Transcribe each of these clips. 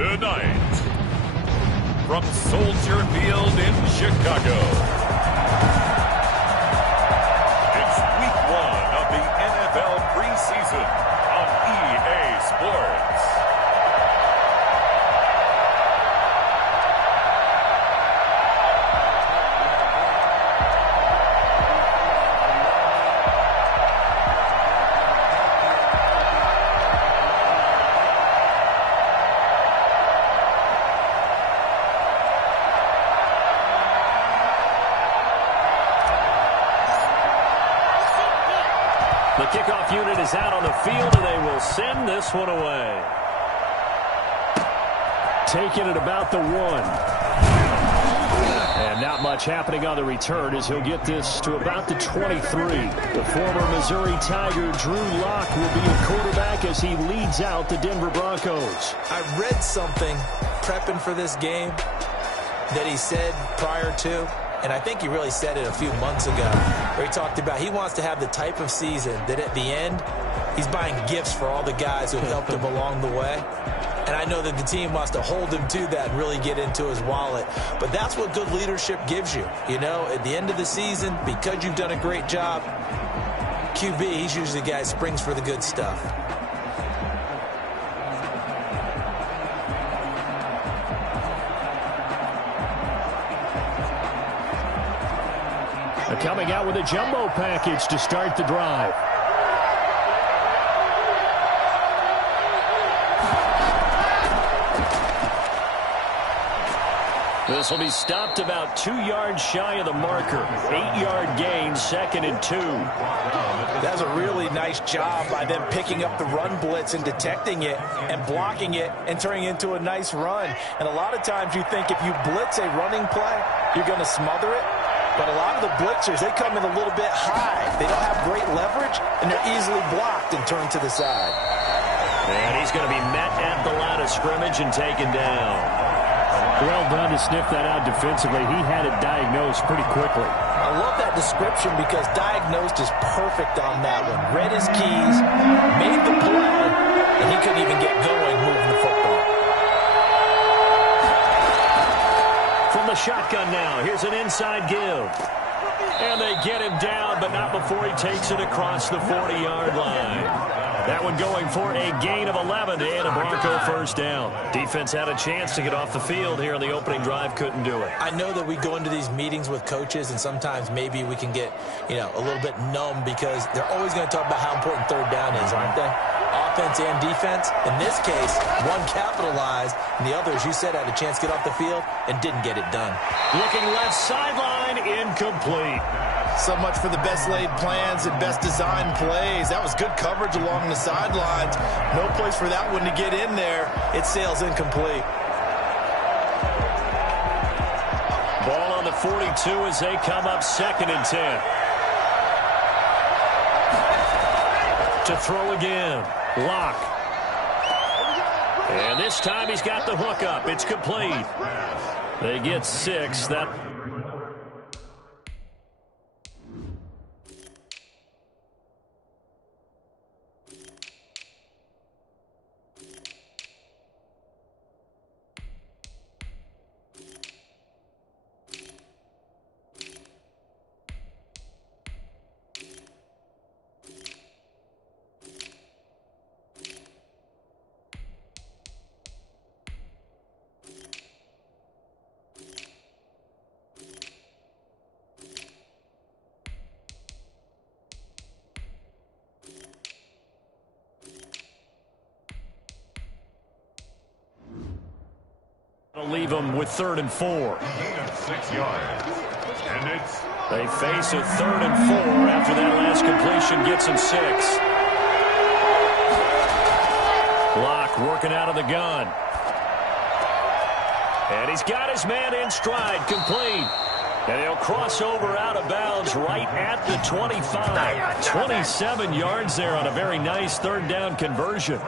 Tonight, from Soldier Field in Chicago, it's Week 1 of the NFL preseason on EA Sports. The kickoff unit is out on the field, and they will send this one away. Taking it about the 1. And not much happening on the return as he'll get this to about the 23. The former Missouri Tiger, Drew Lock, will be a quarterback as he leads out the Denver Broncos. I read something prepping for this game that he said prior to, and I think he really said it a few months ago, where he talked about he wants to have the type of season that at the end, he's buying gifts for all the guys who helped him along the way. And I know that the team wants to hold him to that and really get into his wallet. But that's what good leadership gives you. You know, at the end of the season, because you've done a great job, QB, he's usually the guy who springs for the good stuff. Coming out with a jumbo package to start the drive. This will be stopped about 2 yards shy of the marker. 8-yard gain, 2nd and 2. That was a really nice job by them picking up the run blitz and detecting it and blocking it and turning it into a nice run. And a lot of times you think if you blitz a running play, you're going to smother it. But a lot of the blitzers, they come in a little bit high. They don't have great leverage, and they're easily blocked and turned to the side. And he's going to be met at the line of scrimmage and taken down. Well done to sniff that out defensively. He had it diagnosed pretty quickly. I love that description because diagnosed is perfect on that one. Read his keys, made the play, and he couldn't even get going moving the football. From the shotgun now, here's an inside give. And they get him down, but not before he takes it across the 40-yard line. That one going for a gain of 11 and a Bronco first down. Defense had a chance to get off the field here in the opening drive, couldn't do it. I know that we go into these meetings with coaches, and sometimes maybe we can get, a little bit numb because they're always going to talk about how important third down is, aren't they? Offense and defense. In this case, one capitalized, and the other, as you said, had a chance to get off the field and didn't get it done. Looking left sideline, incomplete. So much for the best laid plans and best designed plays. That was good coverage along the sidelines. No place for that one to get in there. It sails incomplete. Ball on the 42 as they come up 2nd and 10. To throw again. Lock. And this time he's got the hook up. It's complete. They get 6. That leave them with 3rd and 4. 6 yards. And it's... They face a 3rd and 4 after that last completion gets him 6. Lock working out of the gun. And he's got his man in stride, complete. And he'll cross over out of bounds right at the 25. 27 yards there on a very nice 3rd down conversion.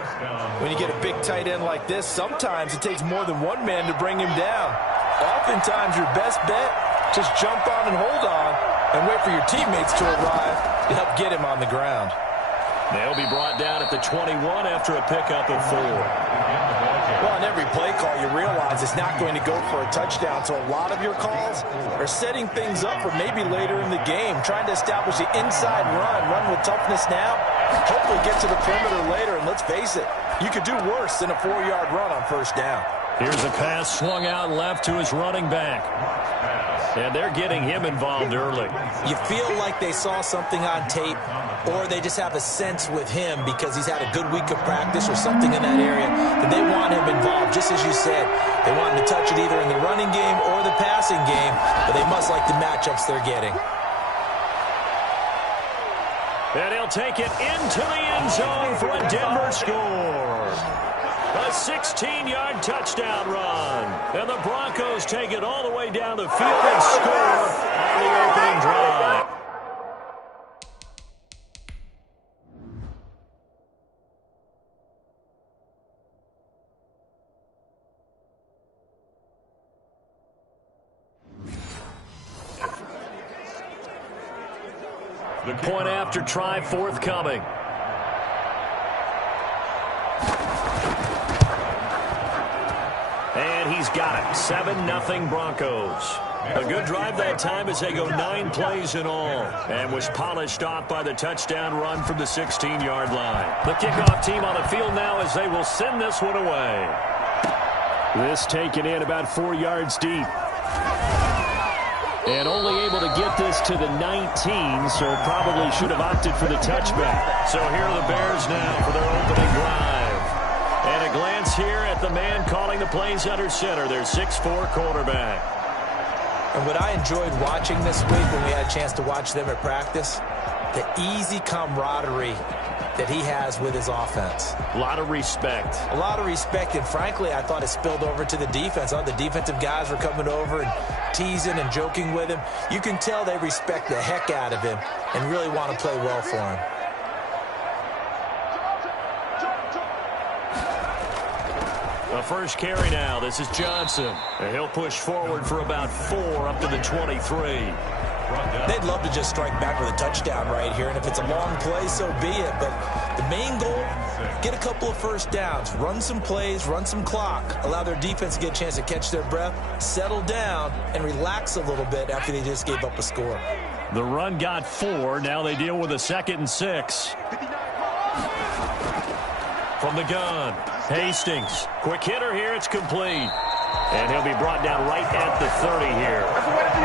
When you get a big tight end like this, sometimes it takes more than one man to bring him down. Oftentimes your best bet, just jump on and hold on and wait for your teammates to arrive to help get him on the ground. They'll be brought down at the 21 after a pickup of 4. Well, on every play call, you realize it's not going to go for a touchdown. So a lot of your calls are setting things up for maybe later in the game, trying to establish the inside run with toughness now, hopefully get to the perimeter later. And let's face it, you could do worse than a 4-yard run on first down. Here's a pass swung out left to his running back. And they're getting him involved early. You feel like they saw something on tape, or they just have a sense with him because he's had a good week of practice or something in that area that they want him involved. Just as you said, they want him to touch it either in the running game or the passing game, but they must like the matchups they're getting. And he'll take it into the end zone for a Denver score. A 16-yard touchdown run. And the Broncos take it all the way down the field and score on the opening drive. The point after try forthcoming. And he's got it. 7-0 Broncos. A good drive that time as they go 9 plays in all. And was polished off by the touchdown run from the 16-yard line. The kickoff team on the field now as they will send this one away. This taken in about 4 yards deep. And only able to get this to the 19, so probably should have opted for the touchback. So here are the Bears now for their opening drive. And a glance here at the man calling the plays under center, their 6'4" quarterback. And what I enjoyed watching this week when we had a chance to watch them at practice, the easy camaraderie that he has with his offense. A lot of respect. A lot of respect, and frankly, I thought it spilled over to the defense. All the defensive guys were coming over and teasing and joking with him. You can tell they respect the heck out of him and really want to play well for him. The first carry now. This is Johnson. And he'll push forward for about 4 up to the 23. They'd love to just strike back with a touchdown right here, and if it's a long play, so be it. But the main goal, get a couple of first downs, run some plays, run some clock, allow their defense to get a chance to catch their breath, settle down, and relax a little bit after they just gave up a score. The run got 4. Now they deal with a 2nd and 6. From the gun, Hastings. Quick hitter here. It's complete. And he'll be brought down right at the 30 here.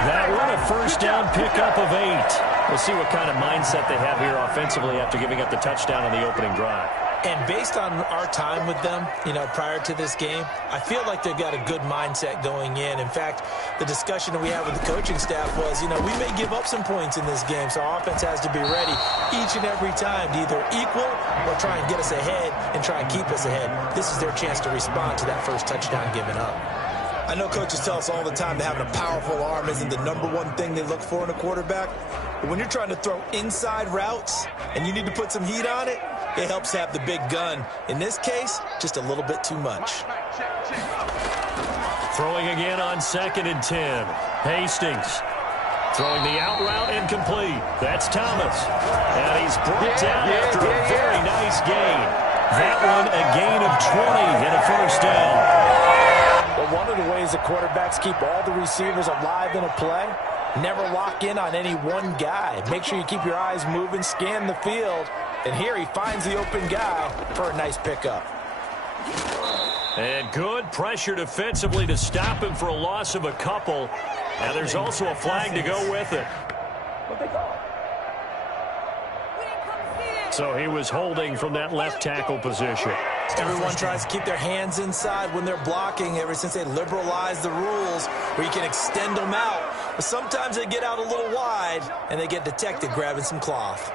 That one, a first down pickup of 8. We'll see what kind of mindset they have here offensively after giving up the touchdown on the opening drive. And based on our time with them, prior to this game, I feel like they've got a good mindset going in. In fact, the discussion that we had with the coaching staff was, we may give up some points in this game, so our offense has to be ready each and every time to either equal or try and get us ahead and try and keep us ahead. This is their chance to respond to that first touchdown given up. I know coaches tell us all the time that having a powerful arm isn't the #1 thing they look for in a quarterback. But when you're trying to throw inside routes and you need to put some heat on it, it helps have the big gun. In this case, just a little bit too much. Throwing again on 2nd and 10. Hastings throwing the out route incomplete. That's Thomas. And he's brought down after a very nice gain. That one a gain of 20 and a first down. Well, one of the ways the quarterbacks keep all the receivers alive in a play, never lock in on any one guy. Make sure you keep your eyes moving, scan the field, and here he finds the open guy for a nice pickup. And good pressure defensively to stop him for a loss of a couple. And there's also a flag to go with it. So he was holding from that left tackle position. Everyone tries to keep their hands inside when they're blocking ever since they liberalized the rules where you can extend them out. But sometimes they get out a little wide and they get detected grabbing some cloth.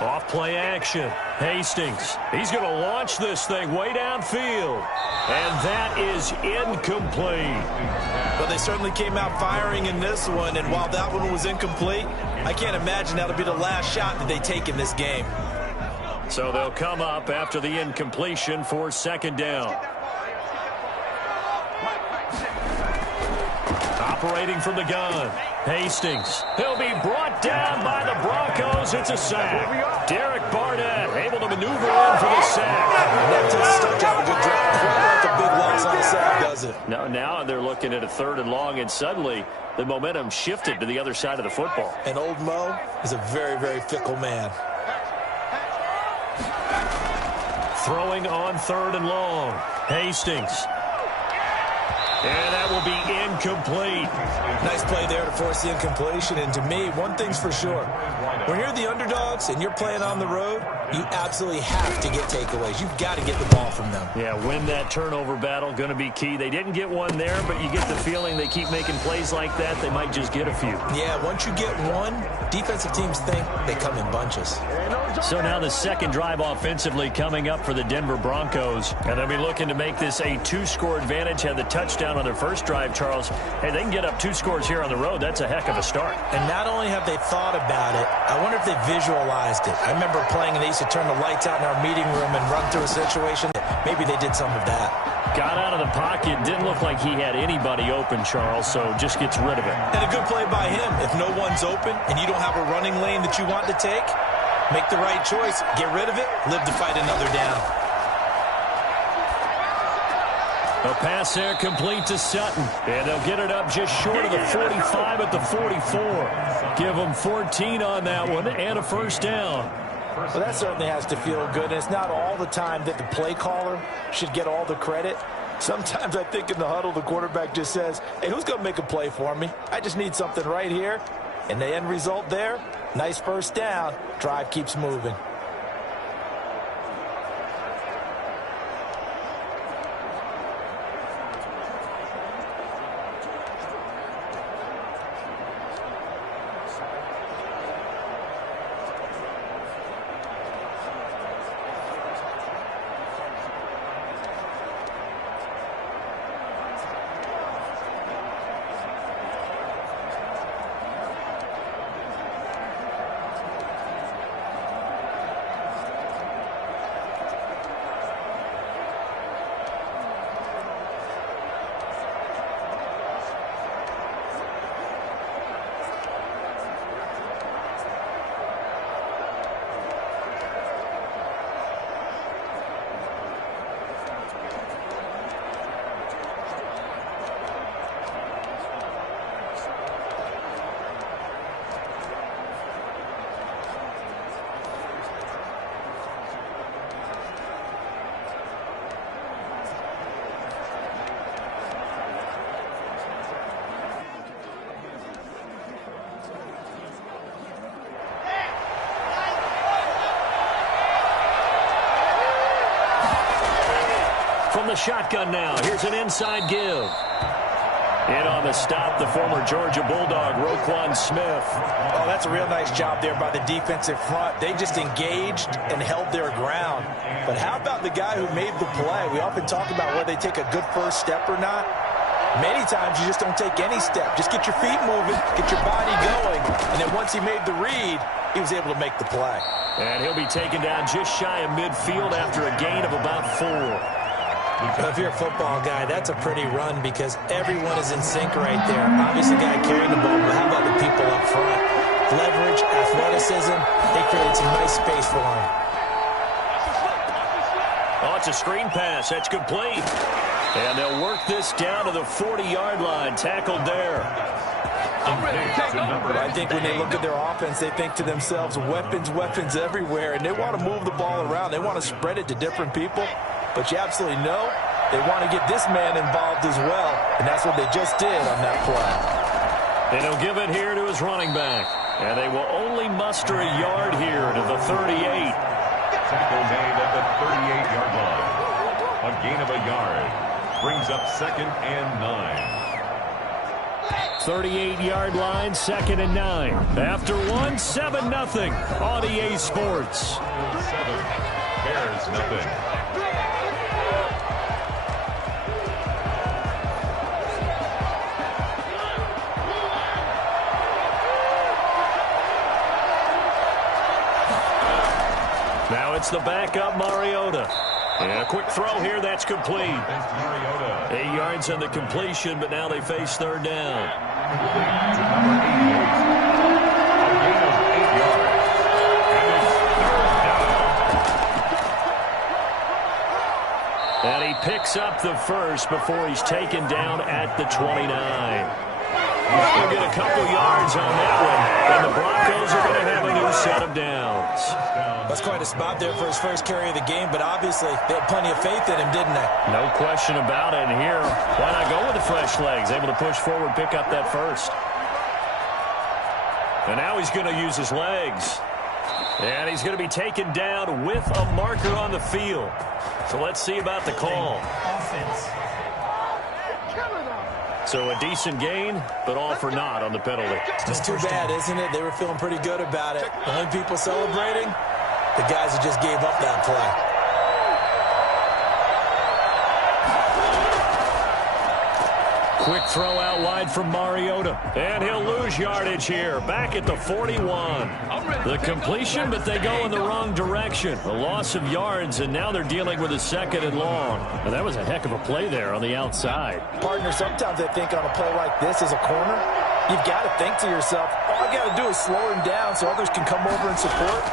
Off play action. Hastings. He's going to launch this thing way downfield. And that is incomplete. Well, they certainly came out firing in this one, and while that one was incomplete, I can't imagine that'll be the last shot that they take in this game. So they'll come up after the incompletion for 2nd down. Operating from the gun. Hastings. He'll be brought down by the Broncos. It's a sack. Derek Barnett able to maneuver in for the sack. does it? No, now they're looking at a 3rd and long, and suddenly the momentum shifted to the other side of the football. And old Mo is a very, very fickle man. Throwing on 3rd and long. Hastings. And that will be incomplete. Nice play there to force the incompletion. And to me, one thing's for sure. When you're the underdogs and you're playing on the road, you absolutely have to get takeaways. You've got to get the ball from them. Yeah, win that turnover battle, going to be key. They didn't get one there, but you get the feeling they keep making plays like that, they might just get a few. Yeah, once you get one, defensive teams think they come in bunches. So now the second drive offensively coming up for the Denver Broncos. And they'll be looking to make this a 2-score advantage. Had the touchdown on their first drive, Charles. Hey, they can get up 2 scores here on the road. That's a heck of a start. And not only have they thought about it, I wonder if they visualized it. I remember playing and they used to turn the lights out in our meeting room and run through a situation. Maybe they did some of that. Got out of the pocket. Didn't look like he had anybody open, Charles, so just gets rid of it. And a good play by him. If no one's open and you don't have a running lane that you want to take, make the right choice. Get rid of it. Live to fight another down. A pass there complete to Sutton. And they'll get it up just short of the 45 at the 44. Give them 14 on that one and a first down. Well, that certainly has to feel good. And it's not all the time that the play caller should get all the credit. Sometimes I think in the huddle, the quarterback just says, hey, who's going to make a play for me? I just need something right here. And the end result there, nice first down. Drive keeps moving. From the shotgun now, here's an inside give. In on the stop, the former Georgia Bulldog, Roquan Smith. Oh, that's a real nice job there by the defensive front. They just engaged and held their ground. But how about the guy who made the play? We often talk about whether they take a good first step or not. Many times you just don't take any step. Just get your feet moving, get your body going. And then once he made the read, he was able to make the play. And he'll be taken down just shy of midfield after a gain of about 4. Well, if you're a football guy, that's a pretty run because everyone is in sync right there. Obviously, the guy carrying the ball, but how about the people up front? Leverage, athleticism, they created some nice space for him. Oh, it's a screen pass. That's complete. And they'll work this down to the 40-yard line. Tackled there. I think when they look at their offense, they think to themselves, weapons, weapons everywhere, and they want to move the ball around. They want to spread it to different people. But you absolutely know they want to get this man involved as well, and that's what they just did on that play. And he'll give it here to his running back. And they will only muster a yard here to the 38. Tackle made at the 38-yard line. A gain of a yard brings up 2nd and 9. 38-yard line, 2nd and 9. After 1, 7-0 on EA Sports. 7, Bears nothing. Now it's the backup, Mariota. And a quick throw here, that's complete. 8 yards on the completion, but now they face 3rd down. To number 88. A gain of 8 yards. And it's 3rd down. And he picks up the first before he's taken down at the 29. He'll get a couple yards on that one, and the Broncos are going to have a new set of downs. That's quite a spot there for his first carry of the game, but obviously they had plenty of faith in him, didn't they? No question about it. And here, why not go with the fresh legs? Able to push forward, pick up that first. And now he's going to use his legs. And he's going to be taken down with a marker on the field. So let's see about the call. So a decent gain, but all for naught on the penalty. It's too bad, isn't it? They were feeling pretty good about it. The only people celebrating, the guys who just gave up that play. Quick throw out wide from Mariota. And he'll lose yardage here. Back at the 41. The completion, but they go in the wrong direction. A loss of yards, and now they're dealing with a 2nd and long. And that was a heck of a play there on the outside. Partner, sometimes I think on a play like this as a corner, you've got to think to yourself, all I got to do is slow him down so others can come over and support.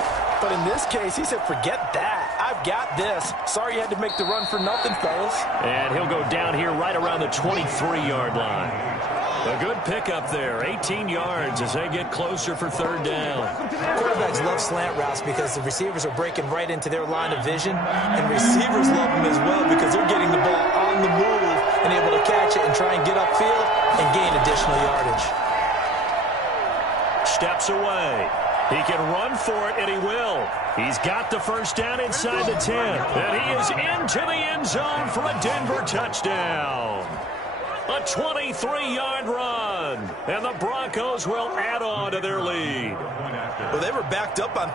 But in this case, he said, forget that. I've got this. Sorry you had to make the run for nothing, fellas. And he'll go down here right around the 23-yard line. A good pickup there. 18 yards as they get closer for 3rd down. Quarterbacks love slant routes because the receivers are breaking right into their line of vision. And receivers love them as well because they're getting the ball on the move and able to catch it and try and get upfield and gain additional yardage. Steps away. He can run for it, and he will. He's got the first down inside the 10. And he is into the end zone for a Denver touchdown. A 23-yard run. And the Broncos will add on to their lead. Well, they were backed up on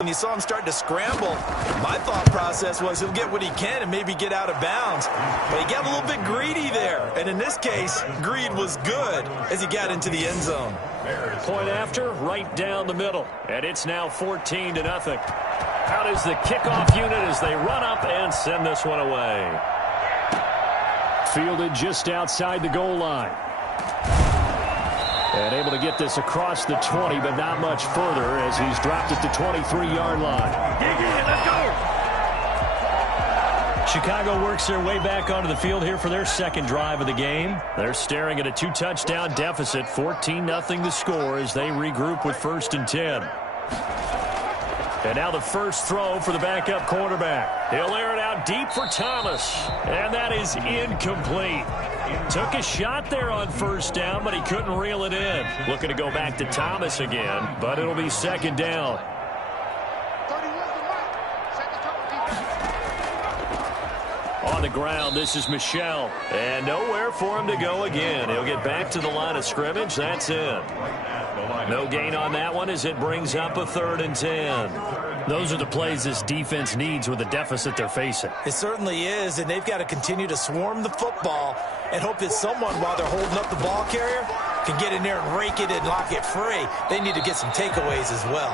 when you saw him start to scramble. My thought process was he'll get what he can and maybe get out of bounds. But he got a little bit greedy there. And in this case, greed was good as he got into the end zone. Point after, right down the middle. And it's now 14-0. Out is the kickoff unit as they run up and send this one away. Fielded just outside the goal line. And able to get this across the 20, but not much further as he's dropped at the 23-yard line. Let's go! Chicago works their way back onto the field here for their 2nd drive of the game. They're staring at a 2-touchdown deficit, 14-0 the score as they regroup with 1st and 10. And now the first throw for the backup quarterback. He'll air it out deep for Thomas. And that is incomplete. Took a shot there on 1st down, but he couldn't reel it in. Looking to go back to Thomas again, but it'll be 2nd down. On the ground, this is Michel. And nowhere for him to go again. He'll get back to the line of scrimmage. That's it. No gain on that one as it brings up a 3rd and 10. Those are the plays this defense needs with the deficit they're facing. It certainly is, and they've got to continue to swarm the football and hope that someone, while they're holding up the ball carrier, can get in there and rake it and lock it free. They need to get some takeaways as well.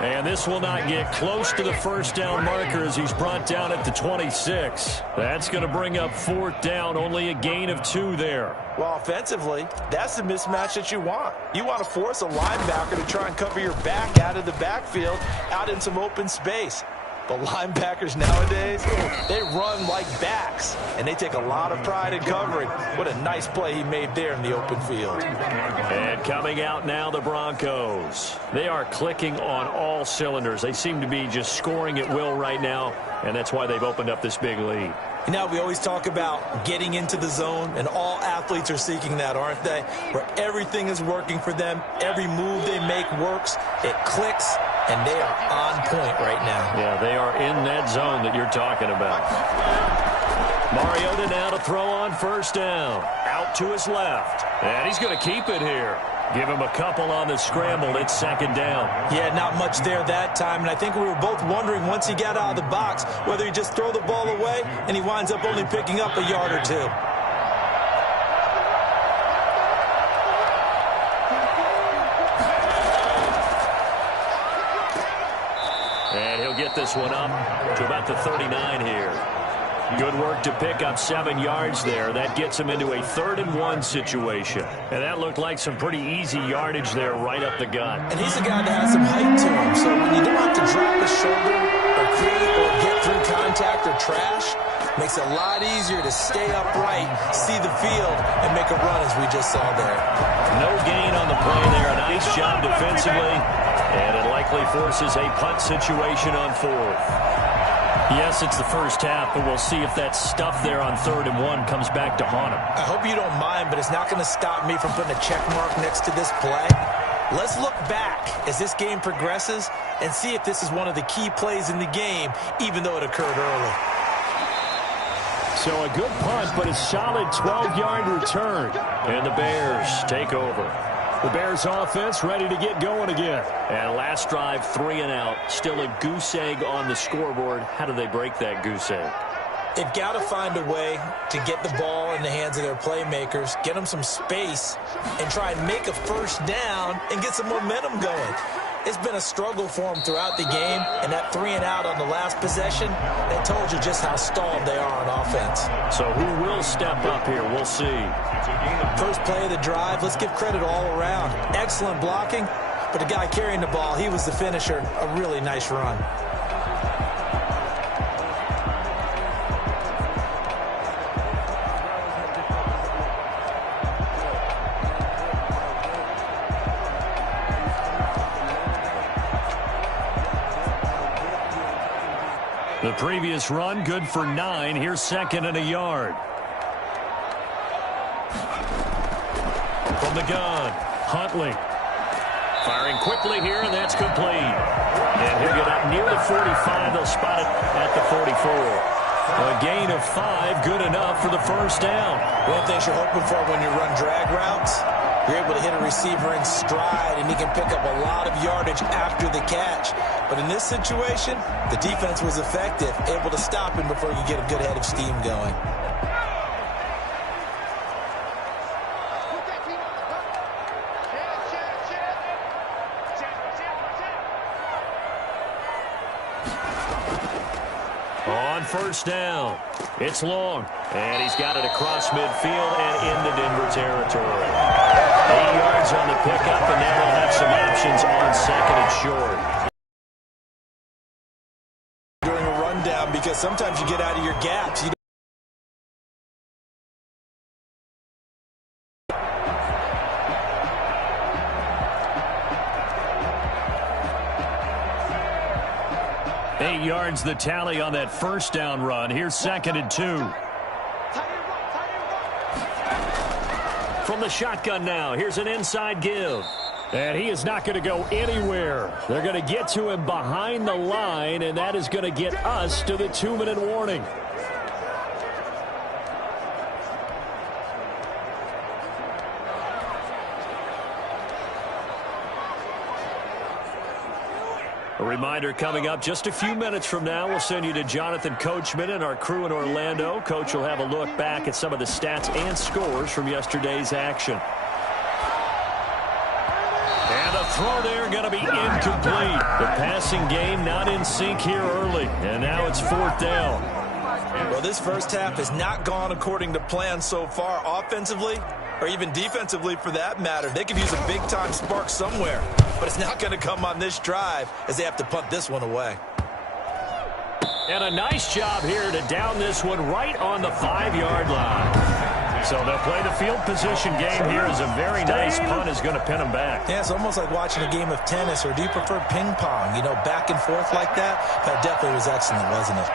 And this will not get close to the 1st down marker as he's brought down at the 26. That's going to bring up 4th down, only a gain of 2 there. Well, offensively, that's the mismatch that you want. You want to force a linebacker to try and cover your back out of the backfield, out in some open space. The linebackers nowadays, they run like backs, and they take a lot of pride in covering. What a nice play he made there in the open field. And coming out now, the Broncos. They are clicking on all cylinders. They seem to be just scoring at will right now, and that's why they've opened up this big lead. You know, we always talk about getting into the zone, and all athletes are seeking that, aren't they? Where everything is working for them, every move they make works, it clicks, and they are on point right now. Yeah, they are in that zone that you're talking about. Mariota now to throw on 1st down. Out to his left. And he's going to keep it here. Give him a couple on the scramble. It's 2nd down. Yeah, not much there that time. And I think we were both wondering once he got out of the box whether he just throw the ball away and he winds up only picking up a yard or 2. And he'll get this one up to about the 39 here. Good work to pick up 7 yards there. That gets him into a 3rd and 1 situation. And that looked like some pretty easy yardage there right up the gut. And he's a guy that has some height to him. So when you don't have to drop his shoulder or create or get through contact or trash, Makes it a lot easier to stay upright, see the field, and make a run as we just saw there. No gain on the play there. A nice job defensively, and it likely forces a punt situation on fourth. Yes, it's the first half, but we'll see if that stuff there on 3rd and 1 comes back to haunt him. I hope you don't mind, but it's not going to stop me from putting a check mark next to this play. Let's look back as this game progresses and see if this is one of the key plays in the game, even though it occurred early. So a good punt, but a solid 12-yard return. And the Bears take over. The Bears offense ready to get going again. And last drive, 3 and out. Still a goose egg on the scoreboard. How do they break that goose egg? They've got to find a way to get the ball in the hands of their playmakers, get them some space, and try and make a first down and get some momentum going. It's been a struggle for them throughout the game, and that 3 and out on the last possession, that told you just how stalled they are on offense. So who will step up here? We'll see. First play of the drive, let's give credit all around. Excellent blocking, but the guy carrying the ball, he was the finisher. A really nice run. The previous run, good for 9. Here's 2nd and a yard. From the gun, Huntley. Firing quickly here, and that's complete. And he'll get up near the 45. They'll spot it at the 44. A gain of 5, good enough for the first down. One of the things you're hoping for when you run drag routes, you're able to hit a receiver in stride, and he can pick up a lot of yardage after the catch. But in this situation, the defense was effective, able to stop him before you get a good head of steam going. On first down, it's long, and he's got it across midfield and into Denver territory. 8 yards on the pickup, and now they'll have some options on 2nd and short. During a rundown, because sometimes you get out of your gaps. Eight yards the tally on that first down run. Here's 2nd and 2. From the shotgun now, here's an inside give. And he is not going to go anywhere. They're going to get to him behind the line, and that is going to get us to the 2-minute warning. A reminder coming up just a few minutes from now, we'll send you to Jonathan Coachman and our crew in Orlando. Coach will have a look back at some of the stats and scores from yesterday's action. And the throw there going to be incomplete. The passing game not in sync here early, and now it's 4th down. Well, this first half has not gone according to plan so far offensively, or even defensively for that matter. They could use a big-time spark somewhere, but it's not going to come on this drive as they have to punt this one away. And a nice job here to down this one right on the 5-yard line. So they'll play the field position game here as a very nice punt is going to pin them back. Yeah, it's almost like watching a game of tennis, or do you prefer ping pong? You know, back and forth like that? That definitely was excellent, wasn't it?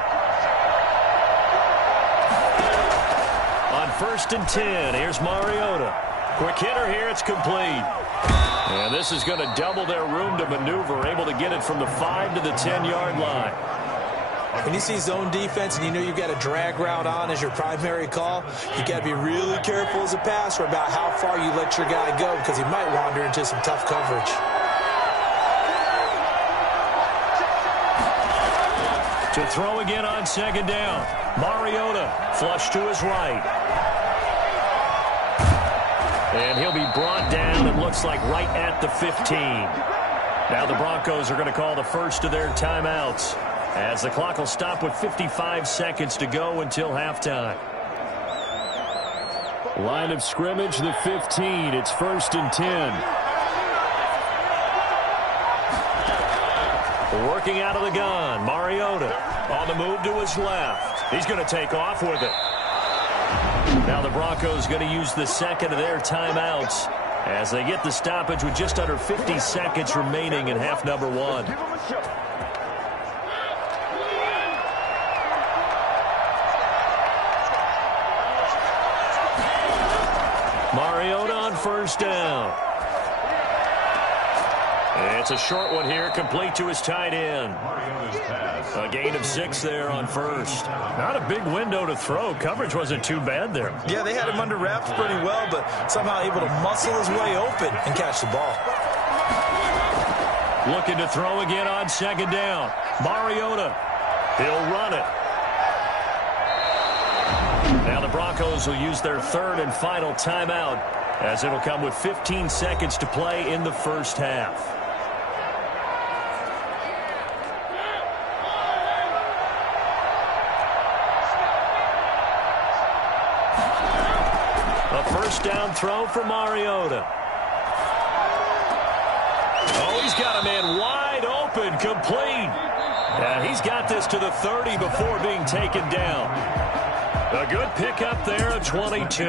On 1st and 10, here's Mariota. Quick hitter here, it's complete. And this is going to double their room to maneuver, able to get it from the 5 to the 10-yard line. When you see zone defense and you know you've got a drag route on as your primary call, you got to be really careful as a passer about how far you let your guy go, because he might wander into some tough coverage. To throw again on 2nd down. Mariota flush to his right. And he'll be brought down, it looks like, right at the 15. Now the Broncos are going to call the first of their timeouts, as the clock will stop with 55 seconds to go until halftime. Line of scrimmage, the 15. It's 1st and 10. Working out of the gun, Mariota on the move to his left. He's going to take off with it. Now the Broncos going to use the second of their timeouts as they get the stoppage with just under 50 seconds remaining in half number 1. Mariota on first down. It's a short one here, complete to his tight end. A gain of 6 there on first. Not a big window to throw. Coverage wasn't too bad there. Yeah, they had him under wraps pretty well, but somehow able to muscle his way open and catch the ball. Looking to throw again on second down. Mariota. He'll run it. Now the Broncos will use their third and final timeout as it'll come with 15 seconds to play in the first half. A first down throw for Mariota. Oh, he's got a man wide open, complete. And he's got this to the 30 before being taken down. A good pickup there of 22.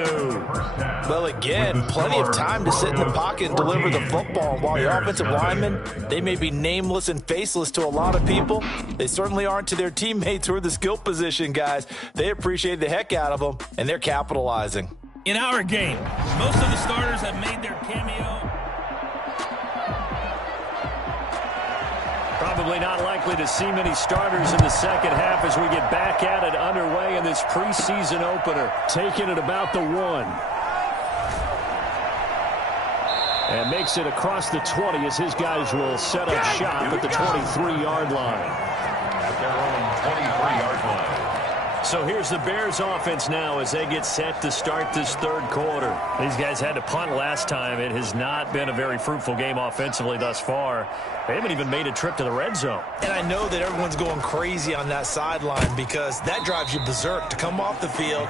Well, again, plenty of time to sit in the pocket and deliver the football. While the offensive linemen, they may be nameless and faceless to a lot of people, they certainly aren't to their teammates who are the skill position guys. They appreciate the heck out of them, and they're capitalizing. In our game, most of the starters have made their cameo. Probably not likely to see many starters in the second half as we get back at it underway in this preseason opener. Taking it about the 1. And makes it across the 20 as his guys will set up shop at the 23-yard line. At their own 23-yard line. So here's the Bears offense now as they get set to start this third quarter. These guys had to punt last time. It has not been a very fruitful game offensively thus far. They haven't even made a trip to the red zone. And I know that everyone's going crazy on that sideline because that drives you berserk to come off the field,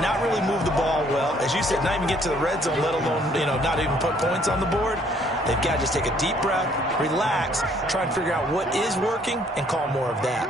not really move the ball well. As you said, not even get to the red zone, let alone, not even put points on the board. They've got to just take a deep breath, relax, try and figure out what is working, and call more of that.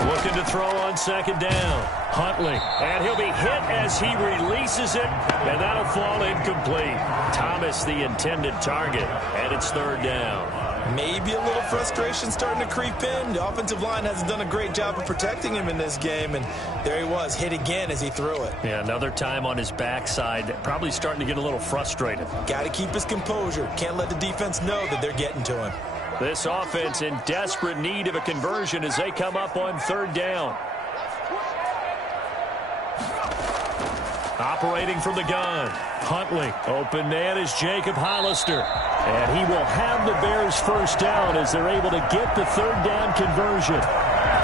Looking to throw on second down. Huntley. And he'll be hit as he releases it. And that'll fall incomplete. Thomas the intended target. And it's third down. Maybe a little frustration starting to creep in. The offensive line hasn't done a great job of protecting him in this game. And there he was, hit again as he threw it. Yeah, another time on his backside. Probably starting to get a little frustrated. Got to keep his composure. Can't let the defense know that they're getting to him. This offense in desperate need of a conversion as they come up on third down. Operating from the gun. Huntley. Open man is Jacob Hollister. And he will have the Bears first down as they're able to get the third down conversion.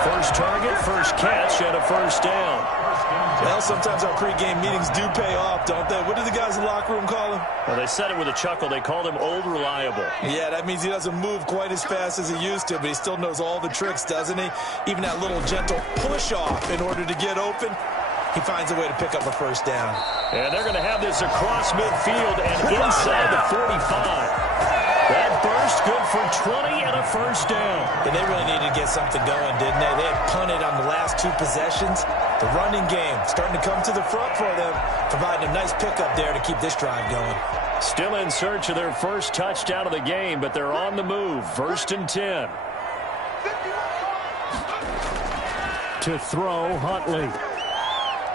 First target, first catch, and a first down. Well, sometimes our pregame meetings do pay off, don't they? What do the guys in the locker room call him? Well, they said it with a chuckle. They called him Old Reliable. Yeah, that means he doesn't move quite as fast as he used to, but he still knows all the tricks, doesn't he? Even that little gentle push-off in order to get open, he finds a way to pick up a first down. And they're going to have this across midfield and inside the 45. That burst good for 20 and a first down. And they really needed to get something going, didn't they? They had punted on the last 2 possessions. The running game starting to come to the front for them, providing a nice pickup there to keep this drive going. Still in search of their first touchdown of the game, but they're on the move. First and 10. To throw, Huntley.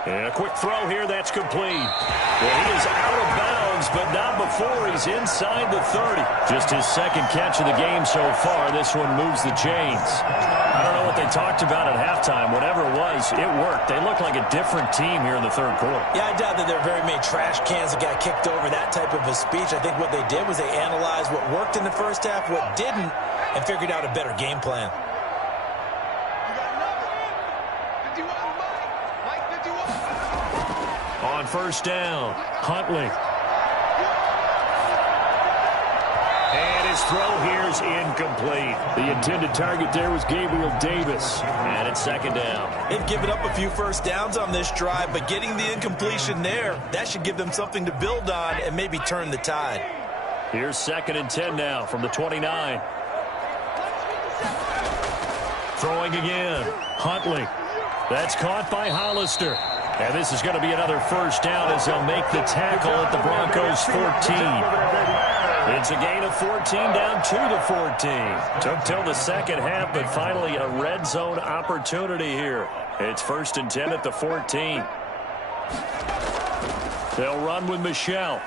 And a quick throw here, that's complete. Well, he is out of bounds, but not before he's inside the 30. Just his second catch of the game so far. This one moves the chains. I don't know what they talked about at halftime. Whatever it was, it worked. They look like a different team here in the third quarter. Yeah, I doubt that there are very many trash cans that got kicked over, that type of a speech. I think what they did was they analyzed what worked in the first half, what didn't, and figured out a better game plan. On first down, Huntley. And his throw here is incomplete. The intended target there was Gabriel Davis. And it's second down. They've given up a few first downs on this drive, but getting the incompletion there, that should give them something to build on and maybe turn the tide. Here's second and 10 now from the 29. Throwing again. Huntley. That's caught by Hollister. And this is going to be another first down as they'll make the tackle at the Broncos 14. It's a gain of 14 down to the 14. Took till the second half, but finally a red zone opportunity here. It's 1st and 10 at the 14. They'll run with Michel.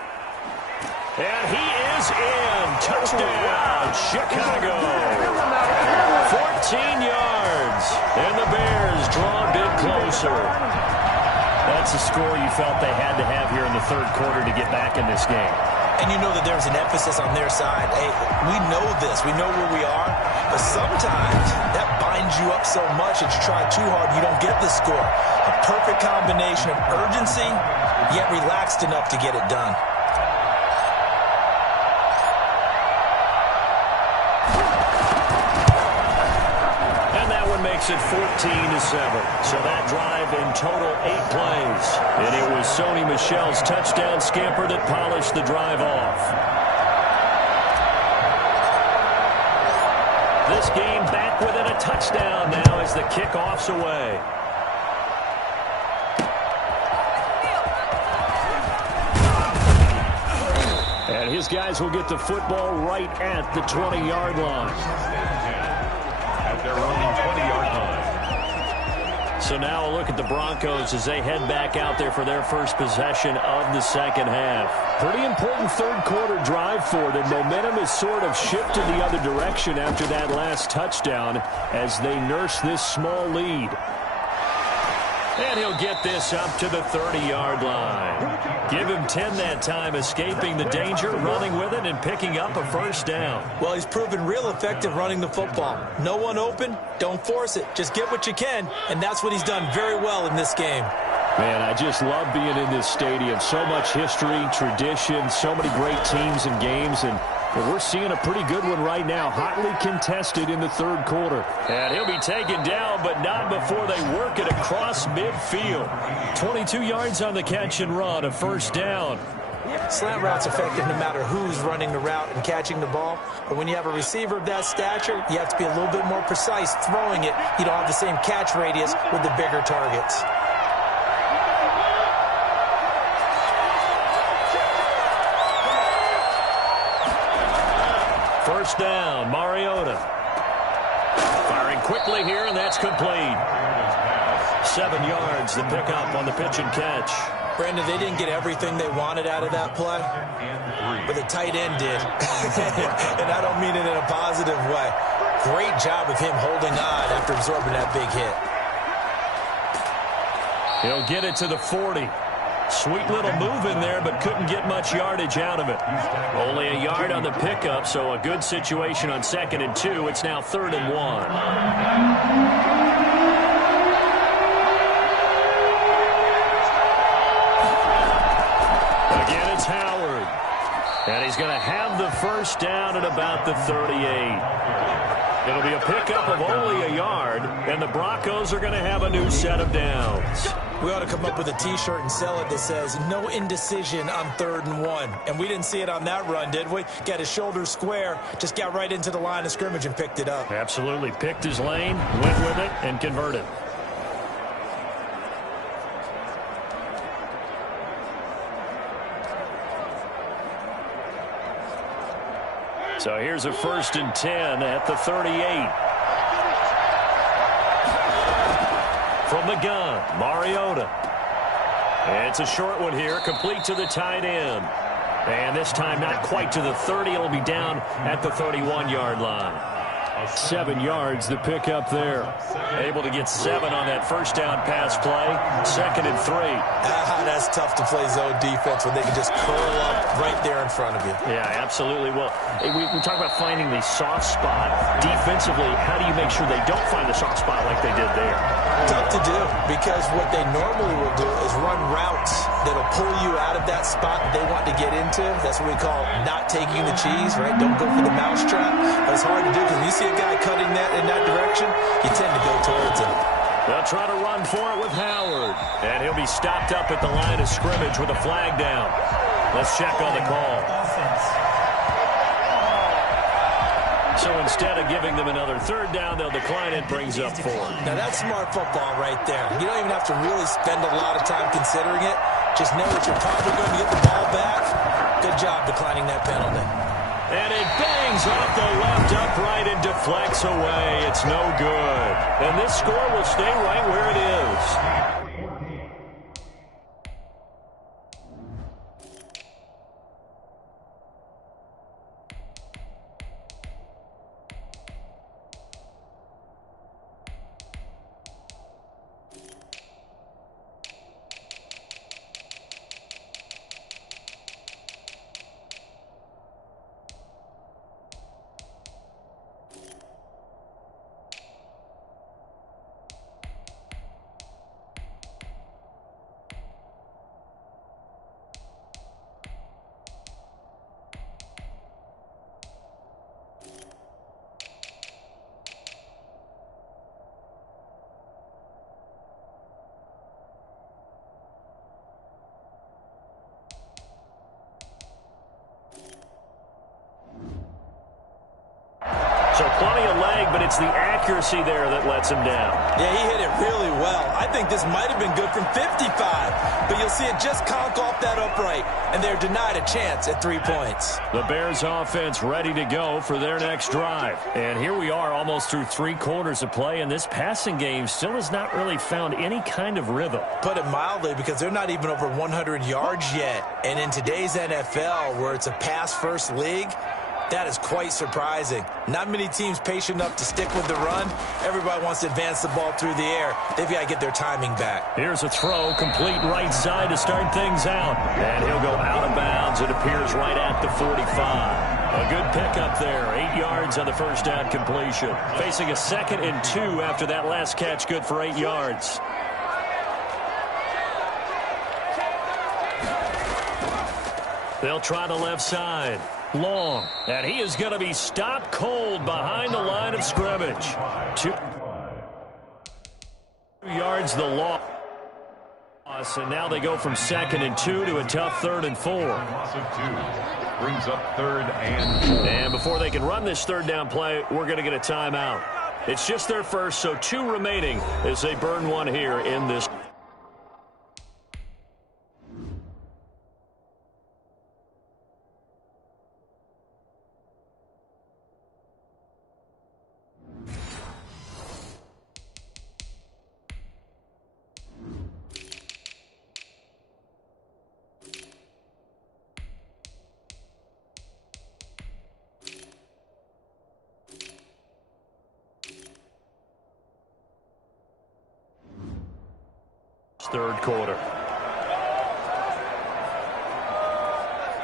And he is in. Touchdown, Chicago. 14 yards. And the Bears draw a bit closer. That's a score you felt they had to have here in the third quarter to get back in this game. And you know that there's an emphasis on their side. Hey, we know this. We know where we are. But sometimes that binds you up so much that you try too hard, you don't get the score. A perfect combination of urgency, yet relaxed enough to get it done. Makes it 14-7. So that drive in total 8 plays. And it was Sony Michel's touchdown scamper that polished the drive off. This game back within a touchdown now as the kickoff's away. And his guys will get the football right at the 20-yard line. Their own 20-yard line. So now a look at the Broncos as they head back out there for their first possession of the second half. Pretty important third quarter drive for them. Momentum has sort of shifted the other direction after that last touchdown as they nurse this small lead. And he'll get this up to the 30-yard line. Give him 10 that time, escaping the danger, running with it, and picking up a first down. Well, he's proven real effective running the football. No one open, don't force it. Just get what you can, and that's what he's done very well in this game. Man, I just love being in this stadium. So much history, tradition, so many great teams and games, and we're seeing a pretty good one right now, hotly contested in the third quarter. And he'll be taken down, but not before they work it across midfield. 22 yards on the catch and run, a first down. Slant route's effective no matter who's running the route and catching the ball. But when you have a receiver of that stature, you have to be a little bit more precise throwing it. You don't have the same catch radius with the bigger targets. First down, Mariota. Firing quickly here, and that's complete. 7 yards, the pickup on the pitch and catch. Brandon, they didn't get everything they wanted out of that play, but the tight end did. And I don't mean it in a positive way. Great job of him holding on after absorbing that big hit. He'll get it to the 40. Sweet little move in there, but couldn't get much yardage out of it. Only a yard on the pickup, so a good situation on 2nd and 2. It's now 3rd and 1. Again, it's Howard. And he's going to have the first down at about the 38. It'll be a pickup of only a yard, and the Broncos are going to have a new set of downs. We ought to come up with a T-shirt and sell it that says, no indecision on 3rd and 1. And we didn't see it on that run, did we? Got his shoulders square, just got right into the line of scrimmage and picked it up. Absolutely. Picked his lane, went with it, and converted. So here's a 1st and 10 at the 38. From the gun, Mariota. It's a short one here, complete to the tight end. And this time not quite to the 30. It'll be down at the 31-yard line. 7 yards, the pickup there. Able to get 7 on that first down pass play. 2nd and 3. That's tough to play zone defense when they can just curl up right there in front of you. Yeah, absolutely. Well, we talk about finding the soft spot. Defensively, how do you make sure they don't find the soft spot like they did there? Tough to do, because what they normally will do is run routes that'll pull you out of that spot that they want to get into. That's what we call not taking the cheese, right? Don't go for the mousetrap. But it's hard to do because when you see a guy cutting that in that direction, you tend to go towards him. They'll try to run for it with Howard. And he'll be stopped up at the line of scrimmage with a flag down. Let's check on the call. So instead of giving them another third down, they'll decline it, brings up 4. Now, that's smart football right there. You don't even have to really spend a lot of time considering it. Just know that you're probably going to get the ball back. Good job declining that penalty. And it bangs off the left upright and deflects away. It's no good. And this score will stay right where it is. So plenty of leg, but it's the accuracy there that lets him down. Yeah, he hit it really well. I think this might have been good from 55, but you'll see it just conk off that upright, and they're denied a chance at 3 points. The Bears offense ready to go for their next drive. And here we are almost through 3 quarters of play, and this passing game still has not really found any kind of rhythm. Put it mildly, because they're not even over 100 yards yet. And in today's NFL, where it's a pass-first league, that is quite surprising. Not many teams patient enough to stick with the run. Everybody wants to advance the ball through the air. They've got to get their timing back. Here's a throw, complete right side to start things out. And he'll go out of bounds. It appears right at the 45. A good pickup there. 8 yards on the first down completion. Facing a 2nd and 2 after that last catch, good for 8 yards. They'll try the left side. Long, and he is going to be stopped cold behind the line of scrimmage. 2 yards the loss, and now they go from 2nd and 2 to a tough 3rd and 4. Loss of 2 brings up 3rd and 4. And before they can run this 3rd down play, we're going to get a timeout. It's just their first, so 2 remaining as they burn one here in this. Third quarter.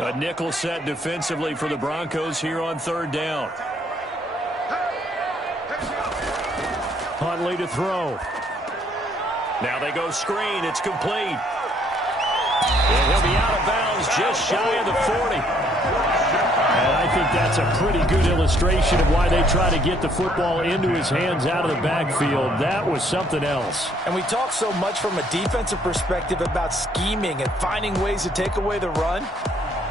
A nickel set defensively for the Broncos here on 3rd down. Huntley to throw. Now they go screen. It's complete. And he'll be out of bounds just shy of the 40. And I think that's a pretty good illustration of why they try to get the football into his hands out of the backfield. That was something else. And we talk so much from a defensive perspective about scheming and finding ways to take away the run.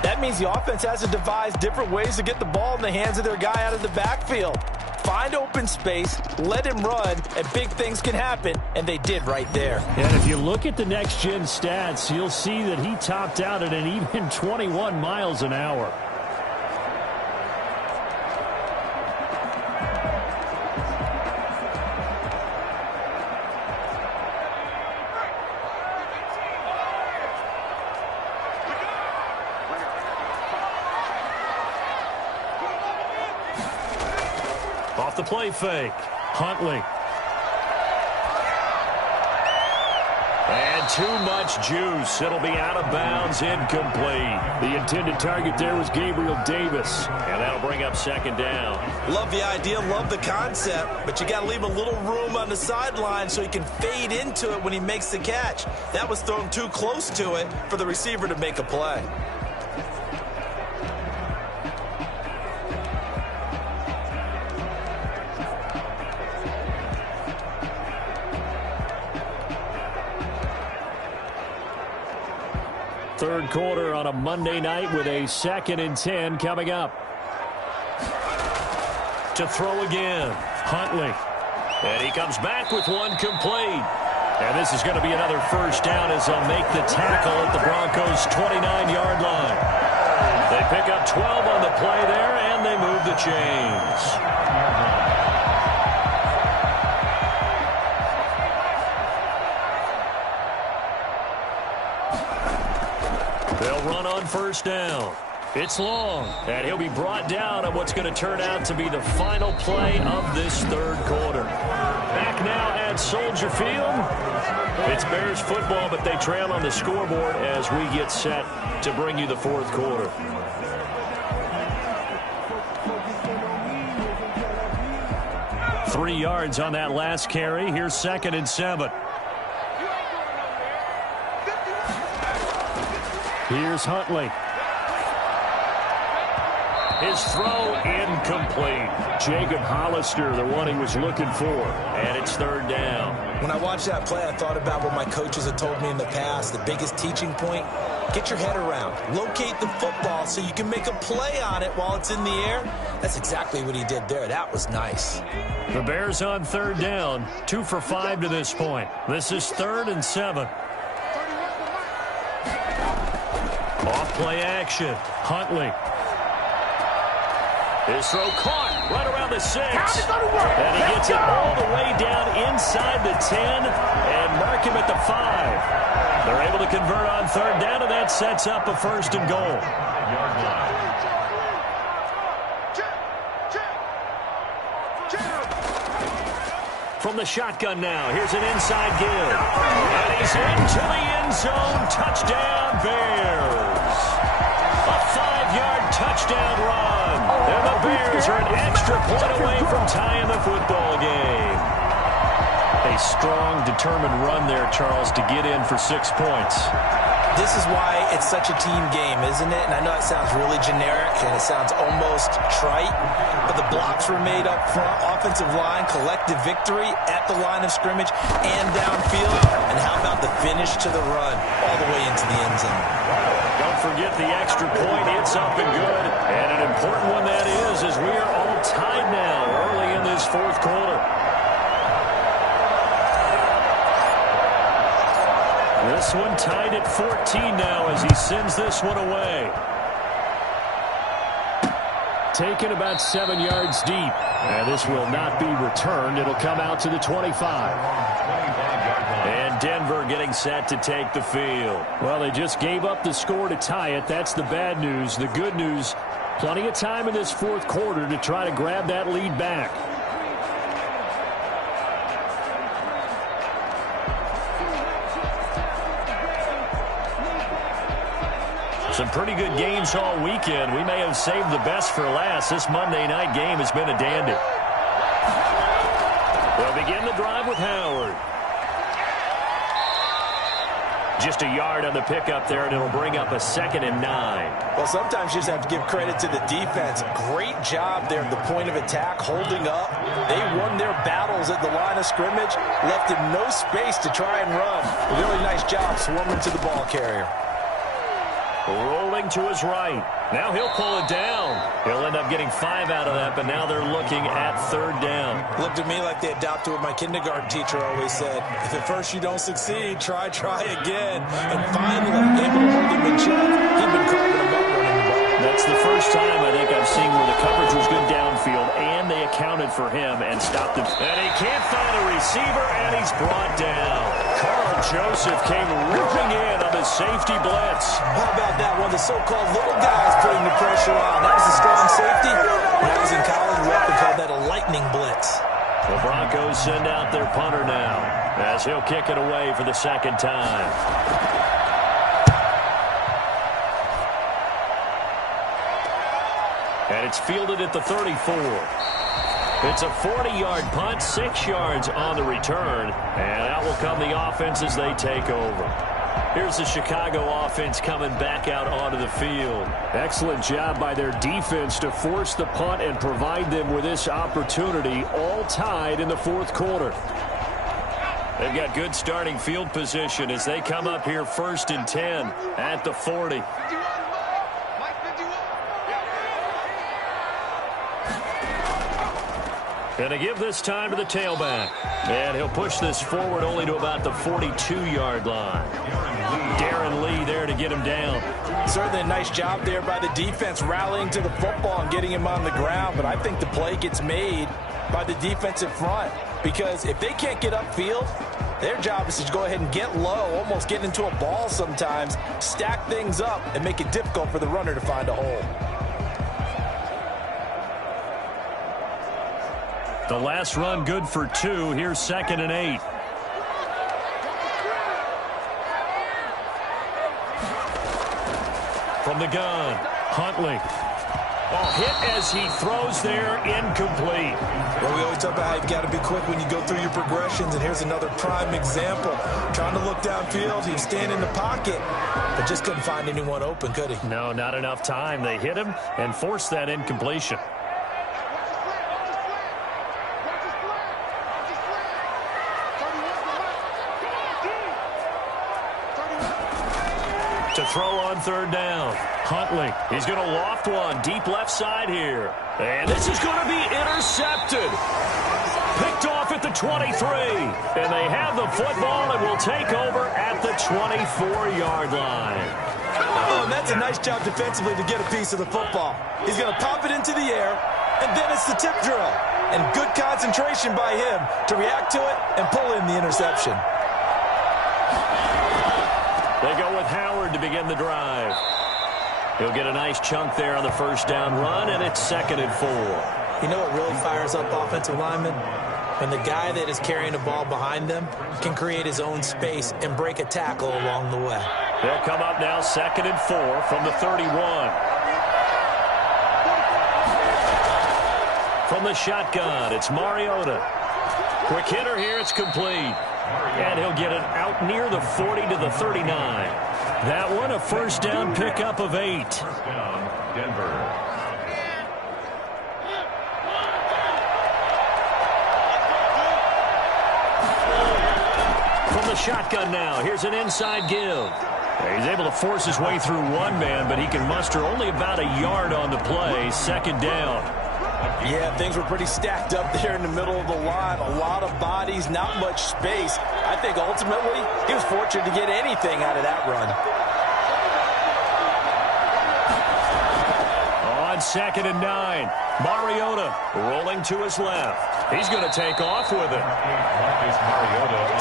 That means the offense has to devise different ways to get the ball in the hands of their guy out of the backfield. Find open space, let him run, and big things can happen, and they did right there. And if you look at the next-gen stats, you'll see that he topped out at an even 21 miles an hour. Off the play fake, Huntley. And too much juice. It'll be out of bounds, incomplete. The intended target there was Gabriel Davis. And that'll bring up 2nd down. Love the idea, love the concept, but you got to leave a little room on the sideline so he can fade into it when he makes the catch. That was thrown too close to it for the receiver to make a play. Third quarter on a Monday night with a 2nd and 10 coming up. To throw again. Huntley. And he comes back with one complete. And this is going to be another first down as they'll make the tackle at the Broncos' 29-yard line. They pick up 12 on the play there, and they move the chains. They'll run on first down. It's long, and he'll be brought down on what's going to turn out to be the final play of this third quarter. Back now at Soldier Field. It's Bears football, but they trail on the scoreboard as we get set to bring you the fourth quarter. Three yards on that last carry. Here's 2nd and 7. Here's Huntley. His throw incomplete. Jacob Hollister, the one he was looking for. And it's 3rd down. When I watched that play, I thought about what my coaches had told me in the past. The biggest teaching point, get your head around. Locate the football so you can make a play on it while it's in the air. That's exactly what he did there. That was nice. The Bears on 3rd down. 2 for 5 to this point. This is 3rd and 7. Off play action. Huntley. His throw caught right around the 6. And he gets it all the way down inside the 10 and mark him at the 5. They're able to convert on 3rd down, and that sets up a 1st and goal. From the shotgun now, here's an inside give. And he's into the end zone. Touchdown, Bears. A 5-yard touchdown run. And the Bears are an extra point away from tying the football game. A strong, determined run there, Charles, to get in for 6 points. This is why it's such a team game, isn't it? And I know it sounds really generic and it sounds almost trite, but the blocks were made up front, offensive line, collective victory at the line of scrimmage and downfield. And how about the finish to the run all the way into the end zone? Don't forget the extra point. It's up and good. And an important one that is, as we are all tied now early in this fourth quarter. This one tied at 14 now as he sends this one away. Taken about 7 yards deep. And this will not be returned. It'll come out to the 25. And Denver getting set to take the field. Well, they just gave up the score to tie it. That's the bad news. The good news, plenty of time in this fourth quarter to try to grab that lead back. Some pretty good games all weekend. We may have saved the best for last. This Monday night game has been a dandy. They'll begin the drive with Howard. Just a yard on the pickup there, and it'll bring up a 2nd and 9. Well, sometimes you just have to give credit to the defense. Great job there at the point of attack, holding up. They won their battles at the line of scrimmage, left him no space to try and run. A really nice job swarming to the ball carrier. Rolling to his right. Now he'll pull it down. He'll end up getting 5 out of that, but now they're looking at 3rd down. Looked at me like they adopted what my kindergarten teacher always said. If at first you don't succeed, try again. And finally, able to hold him in check. He'd been carving him up running the ball. That's the first time I think I've seen where the coverage was good downfield, and they accounted for him and stopped him. And he can't find a receiver, and he's brought down. Carl Joseph came ripping in on the safety blitz. How about that? One of the so-called little guys putting the pressure on. That was a strong safety. When I was in college, we often called that a lightning blitz. The Broncos send out their punter now as he'll kick it away for the 2nd time. And it's fielded at the 34. It's a 40-yard punt, 6 yards on the return. And out will come the offense as they take over. Here's the Chicago offense coming back out onto the field. Excellent job by their defense to force the punt and provide them with this opportunity, all tied in the fourth quarter. They've got good starting field position as they come up here 1st and 10 at the 40. Going to give this time to the tailback. And he'll push this forward only to about the 42-yard line. Darren Lee there to get him down. Certainly a nice job there by the defense rallying to the football and getting him on the ground. But I think the play gets made by the defensive front. Because if they can't get upfield, their job is to go ahead and get low, almost get into a ball sometimes, stack things up, and make it difficult for the runner to find a hole. The last run good for 2. Here's 2nd and 8. From the gun, Huntley. Oh, hit as he throws there, incomplete. Well, we always talk about how you've got to be quick when you go through your progressions, and here's another prime example. Trying to look downfield, he was standing in the pocket, but just couldn't find anyone open, could he? No, not enough time. They hit him and forced that incompletion. To throw on 3rd down. Huntley, he's going to loft one deep left side here. And this is going to be intercepted. Picked off at the 23. And they have the football and will take over at the 24-yard line. Oh, and that's a nice job defensively to get a piece of the football. He's going to pop it into the air, and then it's the tip drill. And good concentration by him to react to it and pull in the interception. They go with Howard to begin the drive. He'll get a nice chunk there on the 1st down run, and it's 2nd and 4. You know what really fires up offensive linemen? When the guy that is carrying the ball behind them can create his own space and break a tackle along the way. They'll come up now 2nd and 4 from the 31. From the shotgun, it's Mariota. Quick hitter here, it's complete. And he'll get it out near the 40 to the 39. That one, a 1st down pickup of 8. Denver. From the shotgun now, here's an inside give. He's able to force his way through one man, but he can muster only about a yard on the play. 2nd down. Yeah, things were pretty stacked up there in the middle of the line. A lot of bodies, not much space. I think ultimately he was fortunate to get anything out of that run. On 2nd and 9, Mariota rolling to his left. He's going to take off with it.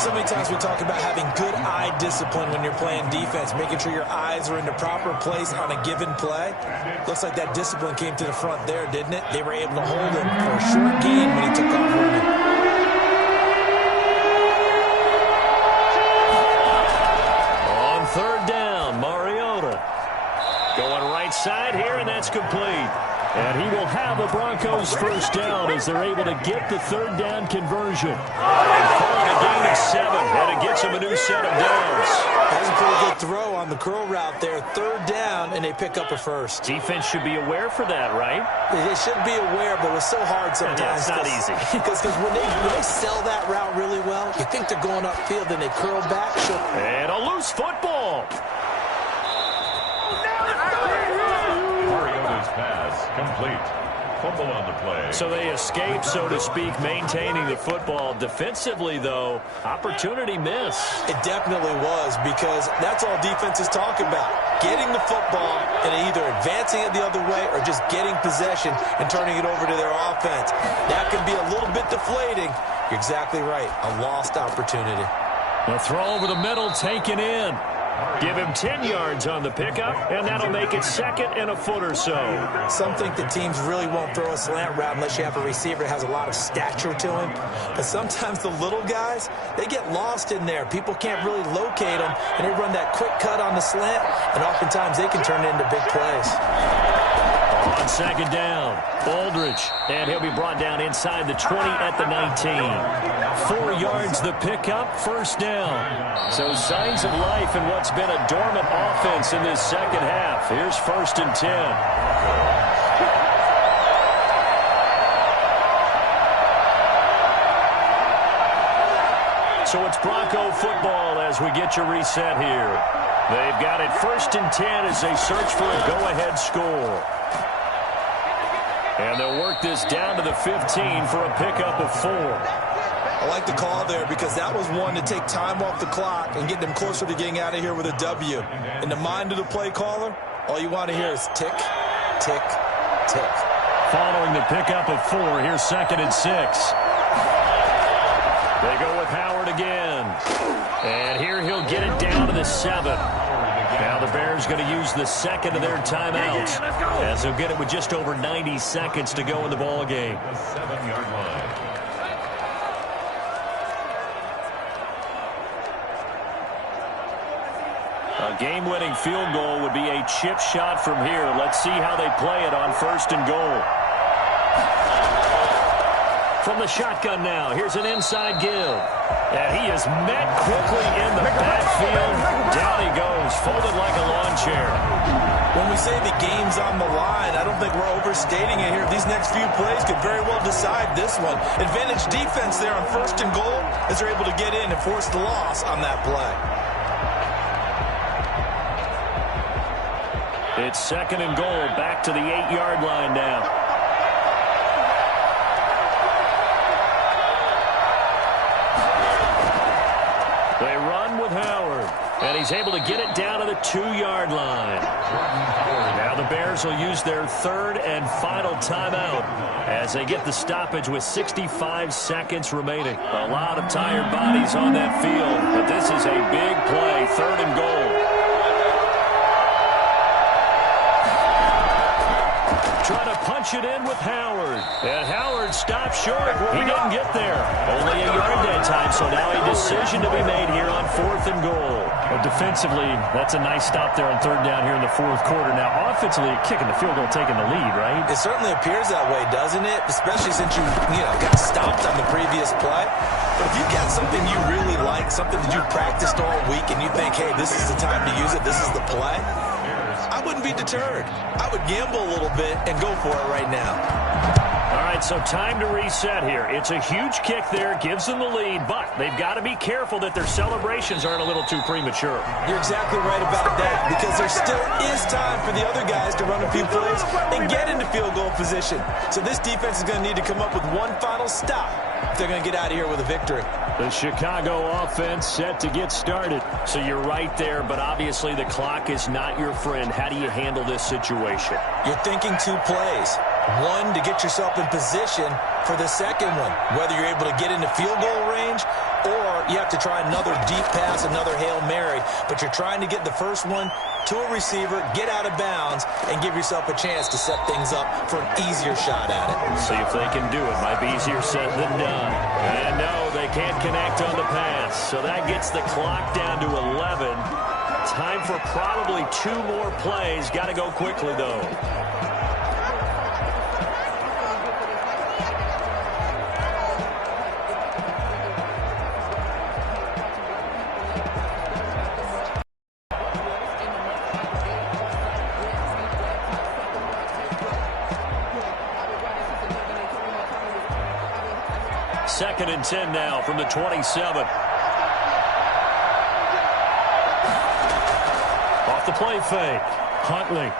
So many times we talk about having good eye discipline when you're playing defense, making sure your eyes are in the proper place on a given play. Looks like that discipline came to the front there, didn't it? They were able to hold him for a short gain when he took off running. On 3rd down, Mariota going right side here, and that's complete. And he will have a Broncos 1st down as they're able to get the 3rd down conversion. And calling a gain of 7, and it gets him a new set of downs. That's a pretty good throw on the curl route there. 3rd down, and they pick up a 1st. Defense should be aware for that, right? They should be aware, but it's so hard sometimes. Yeah, it's not easy. Because when they sell that route really well, you think they're going upfield, and they curl back. And a loose football. Mariota's pass complete. Fumble on the play. So they escape, so to speak, maintaining the football. Defensively, though, opportunity miss. It definitely was, because that's all defenses talk about. Getting the football and either advancing it the other way or just getting possession and turning it over to their offense. That can be a little bit deflating. You're exactly right. A lost opportunity. The throw over the middle taken in. Give him 10 yards on the pickup, and that'll make it 2nd and a foot or so. Some think that teams really won't throw a slant route unless you have a receiver that has a lot of stature to him. But sometimes the little guys, they get lost in there. People can't really locate them, and they run that quick cut on the slant, and oftentimes they can turn it into big plays. On 2nd down, Aldridge, and he'll be brought down inside the 20 at the 19. 4 yards the pickup, 1st down. So signs of life in what's been a dormant offense in this 2nd half. Here's 1st and 10. So it's Bronco football as we get you reset here. They've got it 1st and 10 as they search for a go-ahead score. And they'll work this down to the 15 for a pickup of 4. I like the call there because that was one to take time off the clock and get them closer to getting out of here with a W. In the mind of the play caller, all you want to hear is tick, tick, tick. Following the pickup of 4, here's 2nd and 6. They go with Howard again. And here he'll get it down to the 7. Now the Bears going to use the second of their timeouts as they'll get it with just over 90 seconds to go in the ball game. The 7-yard line. A game-winning field goal would be a chip shot from here. Let's see how they play it on 1st and goal. From the shotgun now, here's an inside give. And he is met quickly in the backfield. Down he goes, folded like a lawn chair. When we say the game's on the line, I don't think we're overstating it here. These next few plays could very well decide this one. Advantage defense there on 1st and goal as they're able to get in and force the loss on that play. It's 2nd and goal, back to the 8-yard line now. They run with Howard, and he's able to get it down to the 2-yard line. Now the Bears will use their 3rd and final timeout as they get the stoppage with 65 seconds remaining. A lot of tired bodies on that field, but this is a big play, 3rd and goal. Trying to punch it in with Howard. And Howard stopped short. He didn't get there. Only a yard that time, so now a decision to be made here on 4th and goal. Well, defensively, that's a nice stop there on 3rd down here in the 4th quarter. Now, offensively, kicking the field goal, taking the lead, right? It certainly appears that way, doesn't it? Especially since you got stopped on the previous play. But if you got something you really like, something that you practiced all week, and you think, hey, this is the time to use it, this is the play, I wouldn't be deterred. I would gamble a little bit and go for it right now. All right, so time to reset here. It's a huge kick there, gives them the lead, but they've got to be careful that their celebrations aren't a little too premature. You're exactly right about that because there still is time for the other guys to run a few plays and get into field goal position. So this defense is going to need to come up with one final stop if they're going to get out of here with a victory. The Chicago offense set to get started. So you're right there, but obviously the clock is not your friend. How do you handle this situation? You're thinking 2 plays. One, to get yourself in position for the second one, whether you're able to get into field goal range or you have to try another deep pass, another Hail Mary. But you're trying to get the first one to a receiver, get out of bounds, and give yourself a chance to set things up for an easier shot at it. See if they can do it. Might be easier said than done. And no, they can't connect on the pass. So that gets the clock down to 11. Time for probably 2 more plays. Got to go quickly, though. Second and 10 now from the 27. Off the play fake. Huntley.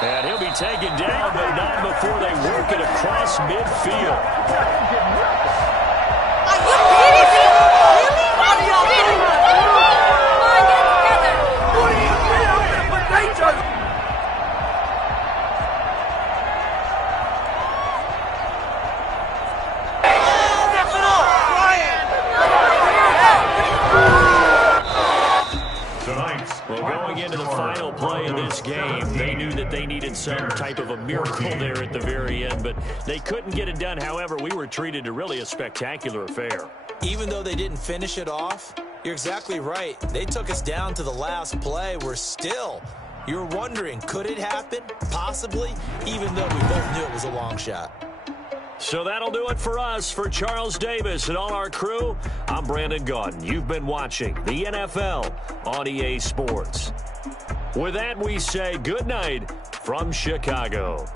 And he'll be taken down, but not before they work it across midfield. Some type of a miracle there at the very end, but they couldn't get it done. However, we were treated to really a spectacular affair. Even though they didn't finish it off, you're exactly right. They took us down to the last play. You're wondering, could it happen? Possibly, even though we both knew it was a long shot. So that'll do it for us. For Charles Davis and all our crew, I'm Brandon Gaudin. You've been watching the NFL on EA Sports. With that, we say good night from Chicago.